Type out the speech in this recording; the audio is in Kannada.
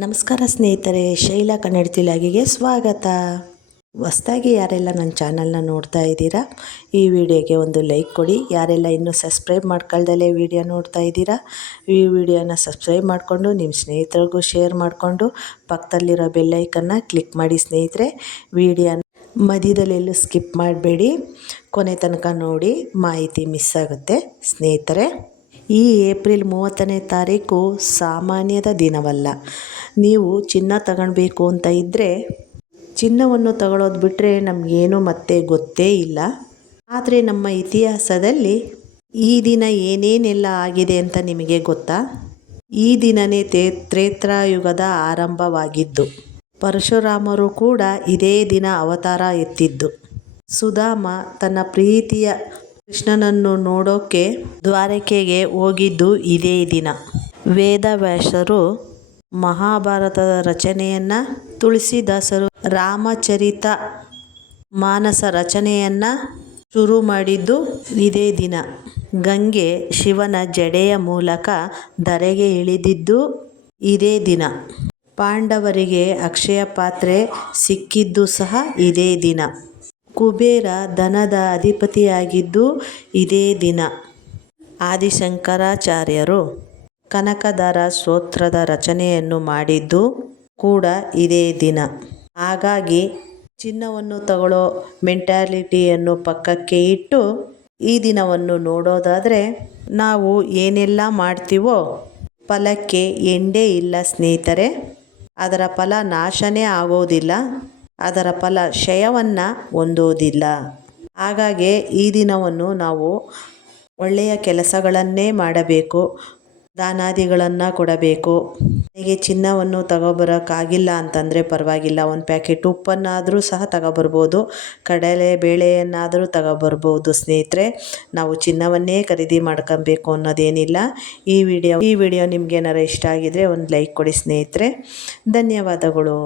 ನಮಸ್ಕಾರ ಸ್ನೇಹಿತರೆ, ಶೈಲಾ ಕನ್ನಡ ತಿಲಾಗಿಗೆ ಸ್ವಾಗತ. ಹೊಸ್ದಾಗಿ ಯಾರೆಲ್ಲ ನನ್ನ ಚಾನಲ್ನ ನೋಡ್ತಾ ಇದ್ದೀರಾ, ಈ ವಿಡಿಯೋಗೆ ಒಂದು ಲೈಕ್ ಕೊಡಿ. ಯಾರೆಲ್ಲ ಇನ್ನೂ ಸಬ್ಸ್ಕ್ರೈಬ್ ಮಾಡ್ಕೊಳ್ದಲ್ಲೇ ವಿಡಿಯೋ ನೋಡ್ತಾ ಇದ್ದೀರಾ, ಈ ವಿಡಿಯೋನ ಸಬ್ಸ್ಕ್ರೈಬ್ ಮಾಡಿಕೊಂಡು, ನಿಮ್ಮ ಸ್ನೇಹಿತರಿಗೂ ಶೇರ್ ಮಾಡಿಕೊಂಡು, ಪಕ್ಕದಲ್ಲಿರೋ ಬೆಲ್ಲೈಕನ್ನು ಕ್ಲಿಕ್ ಮಾಡಿ ಸ್ನೇಹಿತರೆ. ವಿಡಿಯೋನ ಮಧ್ಯದಲ್ಲೆಲ್ಲೂ ಸ್ಕಿಪ್ ಮಾಡಬೇಡಿ. ಕೊನೆ ತನಕ ನೋಡಿ, ಮಾಹಿತಿ ಮಿಸ್ ಆಗುತ್ತೆ ಸ್ನೇಹಿತರೆ. ಈ ಏಪ್ರಿಲ್ ಮೂವತ್ತನೇ ತಾರೀಕು ಸಾಮಾನ್ಯದ ದಿನವಲ್ಲ. ನೀವು ಚಿನ್ನ ತಗೊಳ್ಬೇಕು ಅಂತ ಇದ್ದರೆ ಚಿನ್ನವನ್ನು ತಗೊಳ್ಳೋದು ಬಿಟ್ಟರೆ ನಮಗೇನು ಮತ್ತೆ ಗೊತ್ತೇ ಇಲ್ಲ. ಆದರೆ ನಮ್ಮ ಇತಿಹಾಸದಲ್ಲಿ ಈ ದಿನ ಏನೇನೆಲ್ಲ ಆಗಿದೆ ಅಂತ ನಿಮಗೆ ಗೊತ್ತಾ? ಈ ದಿನನೇ ತೇ ತ್ರೇತಾಯುಗದ ಆರಂಭವಾಗಿದ್ದು. ಪರಶುರಾಮರು ಕೂಡ ಇದೇ ದಿನ ಅವತಾರ ಎತ್ತಿದ್ದು. ಸುಧಾಮ ತನ್ನ ಪ್ರೀತಿಯ ಕೃಷ್ಣನನ್ನು ನೋಡೋಕೆ ದ್ವಾರಕೆಗೆ ಹೋಗಿದ್ದು ಇದೇ ದಿನ. ವೇದವ್ಯಾಸರು ಮಹಾಭಾರತದ ರಚನೆಯನ್ನು ತುಳಸಿದಾಸರು ರಾಮಚರಿತ ಮಾನಸ ರಚನೆಯನ್ನು ಶುರು ಮಾಡಿದ್ದು ಇದೇ ದಿನ. ಗಂಗೆ ಶಿವನ ಜಡೆಯ ಮೂಲಕ ಧರೆಗೆ ಇಳಿದಿದ್ದು ಇದೇ ದಿನ. ಪಾಂಡವರಿಗೆ ಅಕ್ಷಯ ಪಾತ್ರೆ ಸಿಕ್ಕಿದ್ದು ಸಹ ಇದೇ ದಿನ. ಕುಬೇರ ಧನದ ಅಧಿಪತಿಯಾಗಿದ್ದು ಇದೇ ದಿನ. ಆದಿಶಂಕರಾಚಾರ್ಯರು ಕನಕದಾರ ಸ್ತೋತ್ರದ ರಚನೆಯನ್ನು ಮಾಡಿದ್ದು ಕೂಡ ಇದೇ ದಿನ. ಹಾಗಾಗಿ ಚಿನ್ನವನ್ನು ತಗೊಳ್ಳೋ ಮೆಂಟಾಲಿಟಿಯನ್ನು ಪಕ್ಕಕ್ಕೆ ಇಟ್ಟು ಈ ದಿನವನ್ನು ನೋಡೋದಾದರೆ ನಾವು ಏನೆಲ್ಲ ಮಾಡ್ತೀವೋ ಫಲಕ್ಕೆ ಎಂಡೇ ಇಲ್ಲ ಸ್ನೇಹಿತರೆ. ಅದರ ಫಲ ನಾಶನೇ ಆಗೋದಿಲ್ಲ. ಅದರ ಫಲ ಕ್ಷಯವನ್ನು ಹೊಂದುವುದಿಲ್ಲ ಹಾಗಾಗಿ ಈ ದಿನವನ್ನು ನಾವು ಒಳ್ಳೆಯ ಕೆಲಸಗಳನ್ನೇ ಮಾಡಬೇಕು, ದಾನಾದಿಗಳನ್ನು ಕೊಡಬೇಕು. ನನಗೆ ಚಿನ್ನವನ್ನು ತಗೊಬರೋಕ್ಕಾಗಿಲ್ಲ ಅಂತಂದರೆ ಪರವಾಗಿಲ್ಲ. ಒಂದು ಪ್ಯಾಕೆಟ್ ಉಪ್ಪನ್ನಾದರೂ ಸಹ ತಗೊಬರ್ಬೋದು, ಕಡಲೆ ಬೇಳೆಯನ್ನಾದರೂ ತಗೊಬರ್ಬೋದು. ಸ್ನೇಹಿತರೆ, ನಾವು ಚಿನ್ನವನ್ನೇ ಖರೀದಿ ಮಾಡ್ಕೊಬೇಕು ಅನ್ನೋದೇನಿಲ್ಲ. ಈ ವಿಡಿಯೋ ಈ ವಿಡಿಯೋ ನಿಮ್ಗೆ ಏನಾರು ಇಷ್ಟ ಆಗಿದರೆ ಒಂದು ಲೈಕ್ ಕೊಡಿ ಸ್ನೇಹಿತರೆ. ಧನ್ಯವಾದಗಳು.